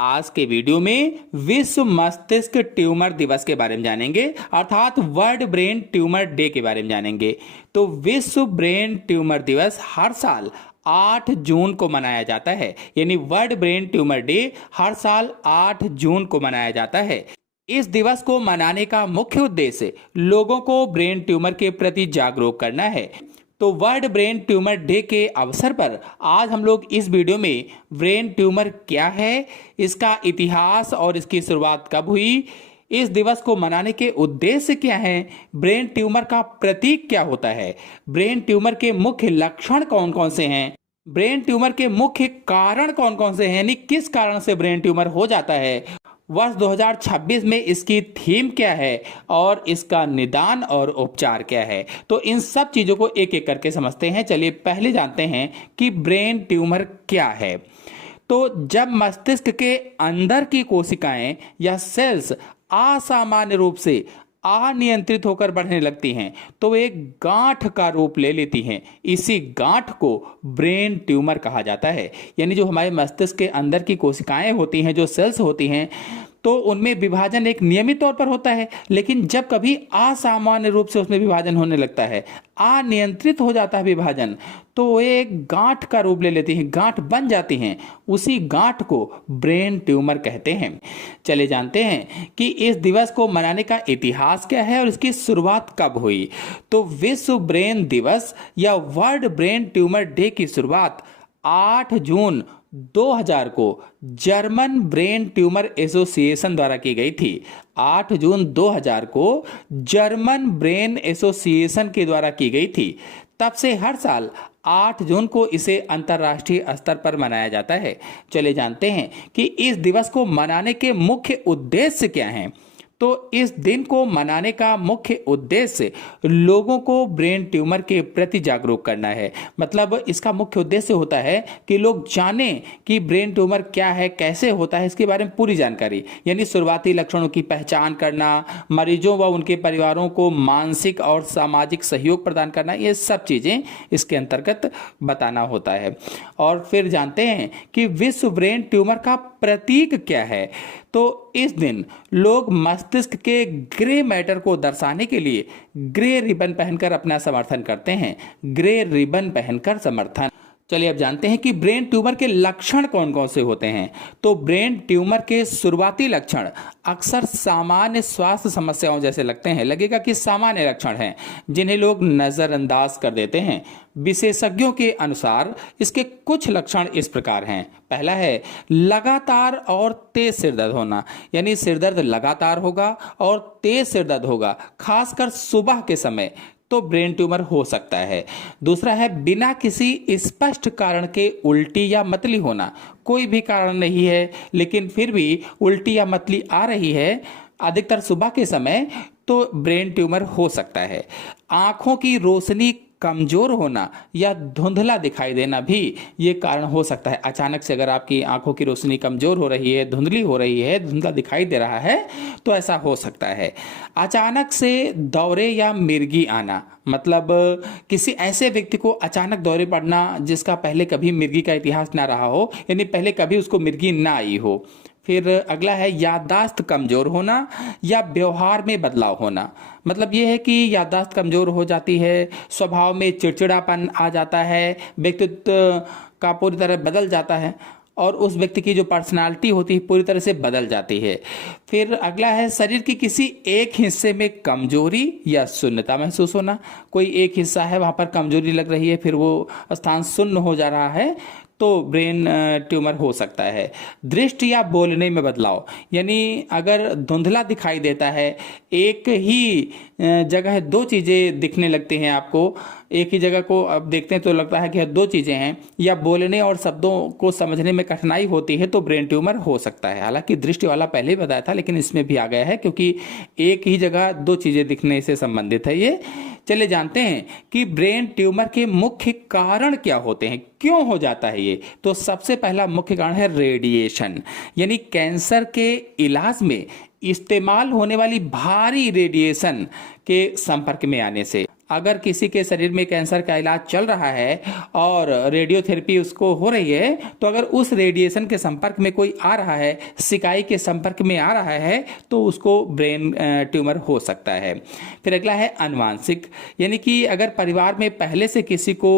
आज के वीडियो में विश्व मस्तिष्क ट्यूमर दिवस के बारे में जानेंगे, अर्थात वर्ल्ड ब्रेन ट्यूमर डे के बारे में जानेंगे। तो विश्व ब्रेन ट्यूमर दिवस हर साल 8 जून को मनाया जाता है, यानी वर्ल्ड ब्रेन ट्यूमर डे हर साल 8 जून को मनाया जाता है। इस दिवस को मनाने का मुख्य उद्देश्य लोगों को ब्रेन ट्यूमर के प्रति जागरूक करना है। तो वर्ल्ड ब्रेन ट्यूमर डे के अवसर पर आज हम लोग इस वीडियो में ब्रेन ट्यूमर क्या है, इसका इतिहास और इसकी शुरुआत कब हुई, इस दिवस को मनाने के उद्देश्य क्या हैं, ब्रेन ट्यूमर का प्रतीक क्या होता है, ब्रेन ट्यूमर के मुख्य लक्षण कौन कौन से हैं, ब्रेन ट्यूमर के मुख्य कारण कौन कौन से हैं, यानी किस कारण से ब्रेन ट्यूमर हो जाता है, वर्ष 2026 में इसकी थीम क्या है और इसका निदान और उपचार क्या है। तो इन सब चीजों को एक एक करके समझते हैं। चलिए पहले जानते हैं कि ब्रेन ट्यूमर क्या है। तो जब मस्तिष्क के अंदर की कोशिकाएं या सेल्स असामान्य रूप से अनियंत्रित होकर बढ़ने लगती हैं तो एक गांठ का रूप ले लेती हैं। इसी गांठ को ब्रेन ट्यूमर कहा जाता है। यानी जो हमारे मस्तिष्क के अंदर की कोशिकाएं होती हैं, जो सेल्स होती हैं, तो उनमें विभाजन एक नियमित तौर पर होता है, लेकिन जब कभी असामान्य रूप से उसमें विभाजन होने लगता है, अनियंत्रित हो जाता है विभाजन, तो वो एक गांठ का रूप ले लेती हैं, गांठ बन जाती हैं। उसी गांठ को ब्रेन ट्यूमर कहते हैं। चले जानते हैं कि इस दिवस को मनाने का इतिहास क्या है और इसकी शुरुआत कब हुई। तो विश्व ब्रेन दिवस या वर्ल्ड ब्रेन ट्यूमर डे की शुरुआत 8 जून 2000 को जर्मन ब्रेन ट्यूमर एसोसिएशन द्वारा की गई थी। 8 जून 2000 को जर्मन ब्रेन एसोसिएशन के द्वारा की गई थी। तब से हर साल 8 जून को इसे अंतर्राष्ट्रीय स्तर पर मनाया जाता है। चले जानते हैं कि इस दिवस को मनाने के मुख्य उद्देश्य क्या हैं। तो इस दिन को मनाने का मुख्य उद्देश्य लोगों को ब्रेन ट्यूमर के प्रति जागरूक करना है। मतलब इसका मुख्य उद्देश्य होता है कि लोग जानें कि ब्रेन ट्यूमर क्या है, कैसे होता है, इसके बारे में पूरी जानकारी, यानी शुरुआती लक्षणों की पहचान करना, मरीजों व उनके परिवारों को मानसिक और सामाजिक सहयोग प्रदान करना, ये सब चीजें इसके अंतर्गत बताना होता है। और फिर जानते हैं कि विश्व ब्रेन ट्यूमर का प्रतीक क्या है। तो इस दिन लोग मस्तिष्क के ग्रे मैटर को दर्शाने के लिए ग्रे रिबन पहनकर अपना समर्थन करते हैं। ग्रे रिबन पहनकर समर्थन। चलिए अब जानते हैं कि ब्रेन ट्यूमर के लक्षण कौन कौन से होते हैं। तो ब्रेन ट्यूमर के शुरुआती लक्षण अक्सर सामान्य स्वास्थ्य समस्याओं जैसे लगते हैं, लगेगा कि सामान्य लक्षण हैं, जिन्हें लोग नजरअंदाज कर देते हैं। विशेषज्ञों के अनुसार इसके कुछ लक्षण इस प्रकार हैं। पहला है लगातार और तेज सिरदर्द होना, यानी सिरदर्द लगातार होगा और तेज सिरदर्द होगा, खासकर सुबह के समय, तो ब्रेन ट्यूमर हो सकता है। दूसरा है बिना किसी स्पष्ट कारण के उल्टी या मतली होना। कोई भी कारण नहीं है लेकिन फिर भी उल्टी या मतली आ रही है, अधिकतर सुबह के समय, तो ब्रेन ट्यूमर हो सकता है। आंखों की रोशनी कमजोर होना या धुंधला दिखाई देना भी ये कारण हो सकता है। अचानक से अगर आपकी आंखों की रोशनी कमजोर हो रही है, धुंधली हो रही है, धुंधला दिखाई दे रहा है, तो ऐसा हो सकता है। अचानक से दौरे या मिर्गी आना, मतलब किसी ऐसे व्यक्ति को अचानक दौरे पड़ना जिसका पहले कभी मिर्गी का इतिहास ना रहा हो, यानी पहले कभी उसको मिर्गी ना आई हो। फिर अगला है याददाश्त कमजोर होना या व्यवहार में बदलाव होना। मतलब यह है कि याददाश्त कमजोर हो जाती है, स्वभाव में चिड़चिड़ापन आ जाता है, व्यक्तित्व का पूरी तरह बदल जाता है और उस व्यक्ति की जो पर्सनालिटी होती है पूरी तरह से बदल जाती है। फिर अगला है शरीर की किसी एक हिस्से में कमजोरी या शून्यता महसूस होना। कोई एक हिस्सा है वहां पर कमजोरी लग रही है, फिर वो स्थान शून्य हो जा रहा है, तो ब्रेन ट्यूमर हो सकता है। दृष्टि या बोलने में बदलाव, यानी अगर धुंधला दिखाई देता है, एक ही जगह दो चीजें दिखने लगती हैं आपको, एक ही जगह को अब देखते हैं तो लगता है कि दो चीजें हैं, या बोलने और शब्दों को समझने में कठिनाई होती है, तो ब्रेन ट्यूमर हो सकता है। हालांकि दृष्टि वाला पहले ही बताया था, लेकिन इसमें भी आ गया है क्योंकि एक ही जगह दो चीजें दिखने से संबंधित है ये। चले जानते हैं कि ब्रेन ट्यूमर के मुख्य कारण क्या होते हैं, क्यों हो जाता है ये। तो सबसे पहला मुख्य कारण है रेडिएशन, यानी कैंसर के इलाज में इस्तेमाल होने वाली भारी रेडिएशन के संपर्क में आने से। अगर किसी के शरीर में कैंसर का इलाज चल रहा है और रेडियोथेरेपी उसको हो रही है, तो अगर उस रेडिएशन के संपर्क में कोई आ रहा है, सिकाई के संपर्क में आ रहा है, तो उसको ब्रेन ट्यूमर हो सकता है। फिर अगला है आनुवांशिक, यानी कि अगर परिवार में पहले से किसी को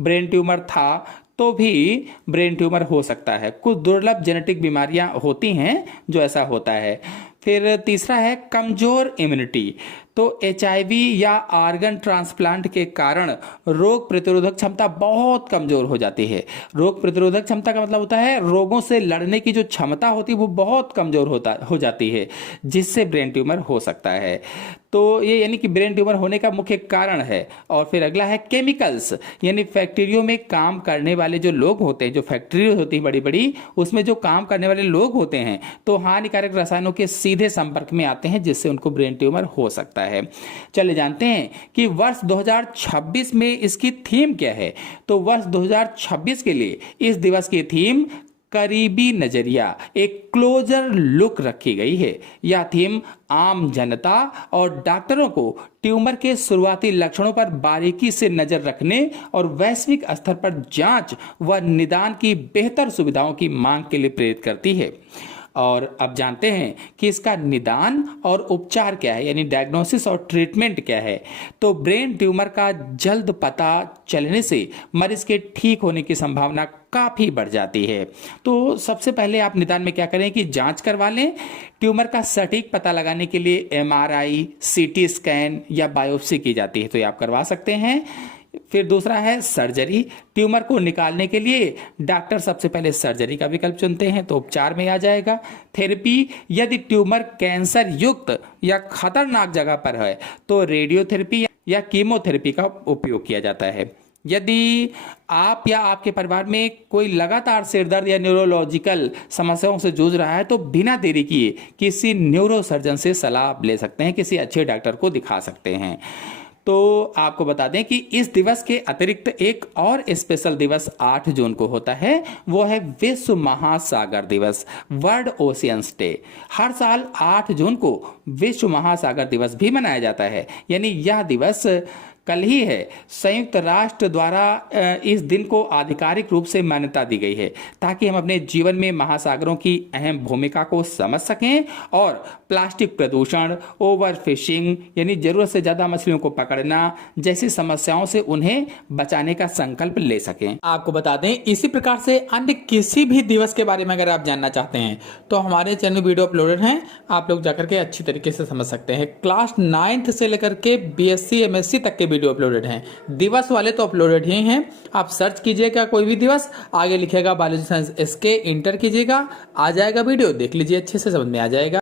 ब्रेन ट्यूमर था तो भी ब्रेन ट्यूमर हो सकता है। कुछ दुर्लभ जेनेटिक बीमारियां होती हैं जो ऐसा होता है। फिर तीसरा है कमजोर इम्यूनिटी, तो एचआईवी या आर्गन ट्रांसप्लांट के कारण रोग प्रतिरोधक क्षमता बहुत कमजोर हो जाती है। रोग प्रतिरोधक क्षमता का मतलब होता है रोगों से लड़ने की जो क्षमता होती है वो बहुत कमजोर हो जाती है, जिससे ब्रेन ट्यूमर हो सकता है। तो ये यानी कि ब्रेन ट्यूमर होने का मुख्य कारण है। और फिर अगला है केमिकल्स, यानी फैक्ट्रियों में काम करने वाले जो लोग होते हैं, जो फैक्ट्री होती है बड़ी बड़ी, उसमें जो काम करने वाले लोग होते हैं तो हानिकारक रसायनों के सीधे संपर्क में आते हैं, जिससे उनको ब्रेन ट्यूमर हो सकता है। चले जानते हैं कि वर्ष 2026 में इसकी थीम क्या है। तो वर्ष 2026 के लिए इस दिवस की थीम करीबी नजरिया, एक क्लोजर लुक रखी गई है। यह थीम आम जनता और डॉक्टरों को ट्यूमर के शुरुआती लक्षणों पर बारीकी से नजर रखने और वैश्विक स्तर पर जांच व निदान की बेहतर सुविधाओं की मांग के लिए प्रेरित करती है। और अब जानते हैं कि इसका निदान और उपचार क्या है, यानी डायग्नोसिस और ट्रीटमेंट क्या है। तो ब्रेन ट्यूमर का जल्द पता चलने से मरीज के ठीक होने की संभावना काफी बढ़ जाती है। तो सबसे पहले आप निदान में क्या करें कि जांच करवा लें। ट्यूमर का सटीक पता लगाने के लिए एमआरआई, सीटी स्कैन या बायोप्सी की जाती है, तो ये आप करवा सकते हैं। फिर दूसरा है सर्जरी। ट्यूमर को निकालने के लिए डॉक्टर सबसे पहले सर्जरी का विकल्प चुनते हैं, तो उपचार में आ जाएगा। थेरेपी, यदि ट्यूमर कैंसर युक्त या खतरनाक जगह पर है तो रेडियोथेरेपी या कीमोथेरेपी का उपयोग किया जाता है। यदि आप या आपके परिवार में कोई लगातार सिरदर्द या न्यूरोलॉजिकल समस्याओं से जूझ रहा है तो बिना देरी किए किसी न्यूरोसर्जन से सलाह ले सकते हैं, किसी अच्छे डॉक्टर को दिखा सकते हैं। तो आपको बता दें कि इस दिवस के अतिरिक्त एक और स्पेशल दिवस 8 जून को होता है, वो है विश्व महासागर दिवस, वर्ल्ड ओशियंस डे। हर साल 8 जून को विश्व महासागर दिवस भी मनाया जाता है, यानी यह दिवस कल ही है। संयुक्त राष्ट्र द्वारा इस दिन को आधिकारिक रूप से मान्यता दी गई है ताकि हम अपने जीवन में महासागरों की अहम भूमिका को समझ सकें और प्लास्टिक प्रदूषण, ओवर फिशिंग यानी जरूरत से ज्यादा मछलियों को पकड़ना जैसी समस्याओं से उन्हें बचाने का संकल्प ले सकें। आपको बता दें इसी प्रकार से अन्य किसी भी दिवस के बारे में अगर आप जानना चाहते हैं तो हमारे चैनल वीडियो अपलोडेड हैं, आप लोग जाकर के अच्छी तरीके से समझ सकते हैं। क्लास 9th से लेकर के BSc MSc तक के वीडियो अपलोडेड हैं। दिवस वाले तो अपलोडेड ही हैं, आप सर्च कीजिएगा कोई भी दिवस, आगे लिखेगा बायोलॉजी साइंस SK, इंटर कीजिएगा, आ जाएगा वीडियो, देख लीजिए, अच्छे से समझ में आ जाएगा।